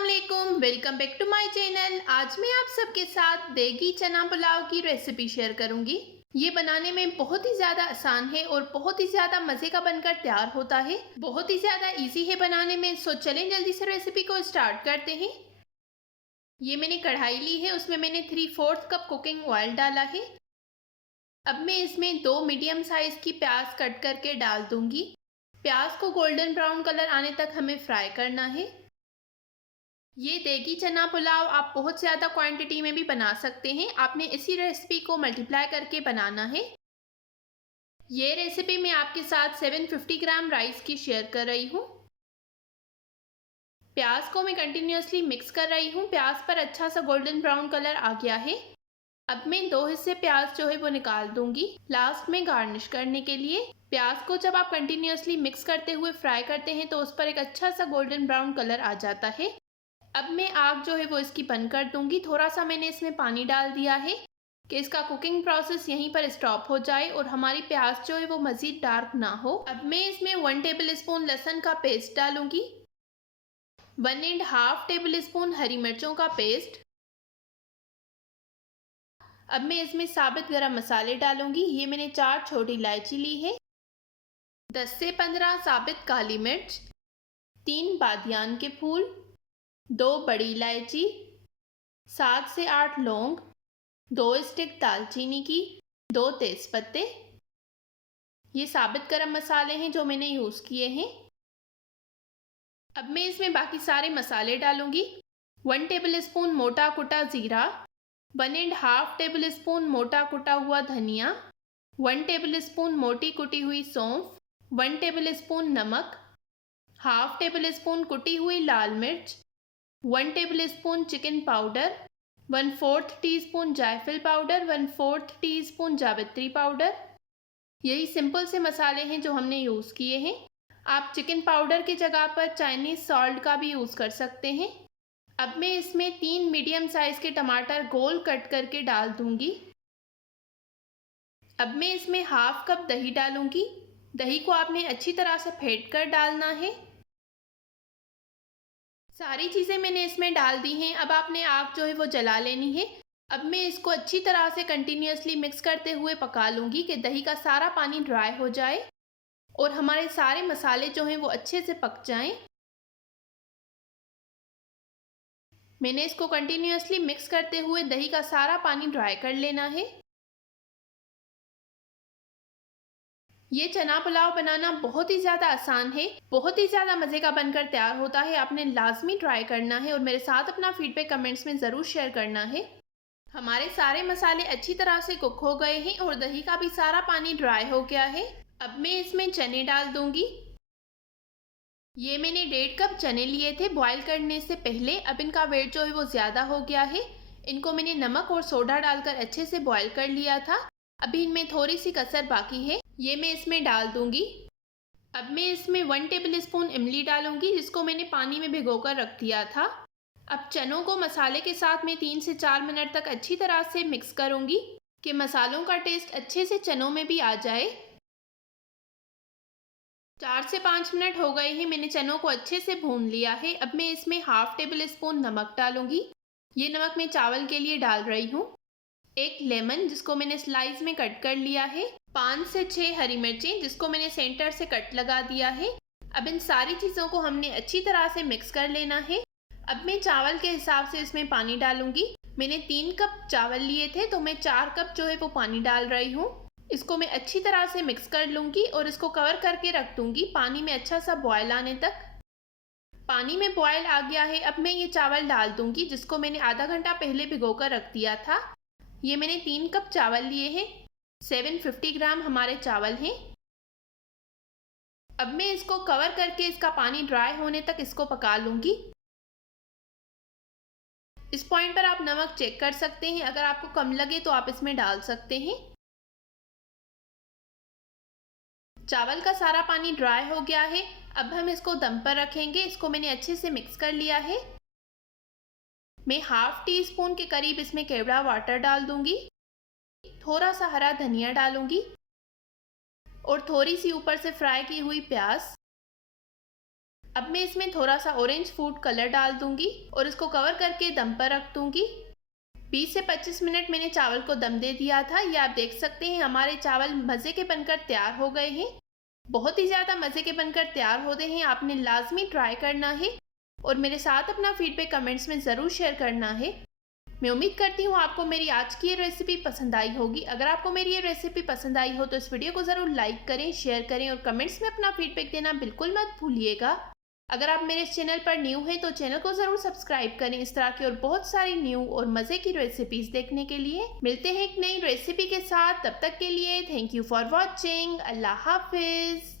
अस्सलाम, welcome back to my channel. आज मैं आप सबके साथ देगी चना पुलाव की रेसिपी शेयर करूंगी। ये बनाने में बहुत ही ज़्यादा आसान है और बहुत ही ज़्यादा मज़े का बनकर तैयार होता है। बहुत ही ज़्यादा इजी है बनाने में। सो चलें जल्दी से रेसिपी को स्टार्ट करते हैं। ये मैंने कढ़ाई ली है, उसमें मैंने 3/4 कप कुकिंग ऑयल डाला है। अब मैं इसमें 2 मीडियम साइज़ की प्याज कट करके डाल दूंगी। प्याज को गोल्डन ब्राउन कलर आने तक हमें फ्राई करना है। ये देगी चना पुलाव आप बहुत ज़्यादा क्वांटिटी में भी बना सकते हैं। आपने इसी रेसिपी को मल्टीप्लाई करके बनाना है। ये रेसिपी मैं आपके साथ 750 ग्राम राइस की शेयर कर रही हूँ। प्याज को मैं कंटिन्यूसली मिक्स कर रही हूँ। प्याज पर अच्छा सा गोल्डन ब्राउन कलर आ गया है। अब मैं 2 हिस्से प्याज जो है वो निकाल दूंगी लास्ट में गार्निश करने के लिए। प्याज को जब आप कंटिन्यूसली मिक्स करते हुए फ्राई करते हैं तो उस पर एक अच्छा सा गोल्डन ब्राउन कलर आ जाता है। अब मैं आग जो है वो इसकी बंद कर दूंगी। थोड़ा सा मैंने इसमें पानी डाल दिया है कि इसका कुकिंग प्रोसेस यहीं पर स्टॉप हो जाए और हमारी प्याज जो है वो मज़ीद डार्क ना हो। अब मैं इसमें 1 टेबल स्पून लहसुन का पेस्ट डालूंगी, 1.5 टेबल स्पून हरी मिर्चों का पेस्ट। अब मैं इसमें साबित गरम मसाले डालूंगी। ये मैंने 4 छोटी इलायची ली है, 10 से 15 साबित काली मिर्च, 3 बादियान के फूल, 2 बड़ी इलायची, 7 से 8 लौंग, 2 स्टिक दालचीनी की, 2 तेज़पत्ते। ये साबित गरम मसाले हैं जो मैंने यूज़ किए हैं। अब मैं इसमें बाकी सारे मसाले डालूंगी। 1 टेबल स्पून मोटा कुटा ज़ीरा, 1.5 टेबल स्पून मोटा कुटा हुआ धनिया, 1 टेबल स्पून मोटी कुटी हुई सौंफ, 1 टेबल स्पून नमक, हाफ टेबल स्पून कुटी हुई लाल मिर्च, 1 table spoon chicken powder, 1/4 teaspoon जायफल पाउडर, 1/4 टीस्पून जावित्री पाउडर। यही सिंपल से मसाले हैं जो हमने यूज़ किए हैं। आप चिकन पाउडर की जगह पर चाइनीज़ सॉल्ट का भी यूज़ कर सकते हैं। अब मैं इसमें 3 मीडियम साइज़ के टमाटर गोल कट करके डाल दूंगी। अब मैं इसमें हाफ कप दही डालूंगी। दही को आपने अच्छी तरह से फेंट कर डालना है। सारी चीज़ें मैंने इसमें डाल दी हैं। अब आपने आग जो है वो जला लेनी है। अब मैं इसको अच्छी तरह से कंटिन्यूसली मिक्स करते हुए पका लूँगी कि दही का सारा पानी ड्राई हो जाए और हमारे सारे मसाले जो हैं वो अच्छे से पक जाएं। मैंने इसको कंटिन्यूसली मिक्स करते हुए दही का सारा पानी ड्राई कर लेना है। ये चना पुलाव बनाना बहुत ही ज़्यादा आसान है, बहुत ही ज़्यादा मज़े का बनकर तैयार होता है। आपने लाजमी ट्राई करना है और मेरे साथ अपना फीडबैक कमेंट्स में ज़रूर शेयर करना है। हमारे सारे मसाले अच्छी तरह से कुक हो गए हैं और दही का भी सारा पानी ड्राई हो गया है। अब मैं इसमें चने डाल दूंगी। ये मैंने 1.5 कप चने लिए थे बॉईल करने से पहले। अब इनका वेट जो है वो ज़्यादा हो गया है। इनको मैंने नमक और सोडा डालकर अच्छे से बॉईल कर लिया था। अभी इनमें थोड़ी सी कसर बाकी है, ये मैं इसमें डाल दूंगी। अब मैं इसमें 1 टेबल स्पून इमली डालूंगी जिसको मैंने पानी में भिगोकर रख दिया था। अब चनों को मसाले के साथ मैं 3 से 4 मिनट तक अच्छी तरह से मिक्स करूंगी कि मसालों का टेस्ट अच्छे से चनों में भी आ जाए। 4 से 5 मिनट हो गए हैं, मैंने चनों को अच्छे से भून लिया है। अब मैं इसमें हाफ टेबल स्पून नमक डालूंगी। ये नमक मैं चावल के लिए डाल रही हूँ। 1 लेमन जिसको मैंने स्लाइस में कट कर लिया है, 5 से 6 हरी मिर्चें जिसको मैंने सेंटर से कट लगा दिया है। अब इन सारी चीज़ों को हमने अच्छी तरह से मिक्स कर लेना है। अब मैं चावल के हिसाब से इसमें पानी डालूंगी। मैंने 3 कप चावल लिए थे तो मैं 4 कप जो है वो पानी डाल रही हूँ। इसको मैं अच्छी तरह से मिक्स कर लूँगी और इसको कवर करके रख दूँगी पानी में अच्छा सा बॉयल आने तक। पानी में बॉयल आ गया है। अब मैं ये चावल डाल दूँगी जिसको मैंने आधा घंटा पहले भिगोकर रख दिया था। ये मैंने 3 कप चावल लिए हैं, 750 ग्राम हमारे चावल हैं। अब मैं इसको कवर करके इसका पानी ड्राई होने तक इसको पका लूँगी। इस पॉइंट पर आप नमक चेक कर सकते हैं, अगर आपको कम लगे तो आप इसमें डाल सकते हैं। चावल का सारा पानी ड्राई हो गया है। अब हम इसको दम पर रखेंगे। इसको मैंने अच्छे से मिक्स कर लिया है। मैं हाफ टी स्पून के करीब इसमें केवड़ा वाटर डाल दूंगी, थोड़ा सा हरा धनिया डालूंगी और थोड़ी सी ऊपर से फ्राई की हुई प्याज। अब मैं इसमें थोड़ा सा ऑरेंज फूड कलर डाल दूंगी और इसको कवर करके दम पर रख दूंगी। 20 से 25 मिनट मैंने चावल को दम दे दिया था। ये आप देख सकते हैं हमारे चावल मज़े के बनकर तैयार हो गए हैं। बहुत ही ज़्यादा मज़े के बनकर तैयार होते हैं, आपने लाजमी ट्राई करना है और मेरे साथ अपना फीडबैक कमेंट्स में ज़रूर शेयर करना है। मैं उम्मीद करती हूँ आपको मेरी आज की ये रेसिपी पसंद आई होगी। अगर आपको मेरी ये रेसिपी पसंद आई हो तो इस वीडियो को ज़रूर लाइक करें, शेयर करें और कमेंट्स में अपना फीडबैक देना बिल्कुल मत भूलिएगा। अगर आप मेरे इस चैनल पर न्यू हैं तो चैनल को ज़रूर सब्सक्राइब करें इस तरह की और बहुत सारी न्यू और मज़े की रेसिपीज़ देखने के लिए। मिलते हैं एक नई रेसिपी के साथ, तब तक के लिए थैंक यू फॉर वॉचिंग। अल्लाह हाफिज़।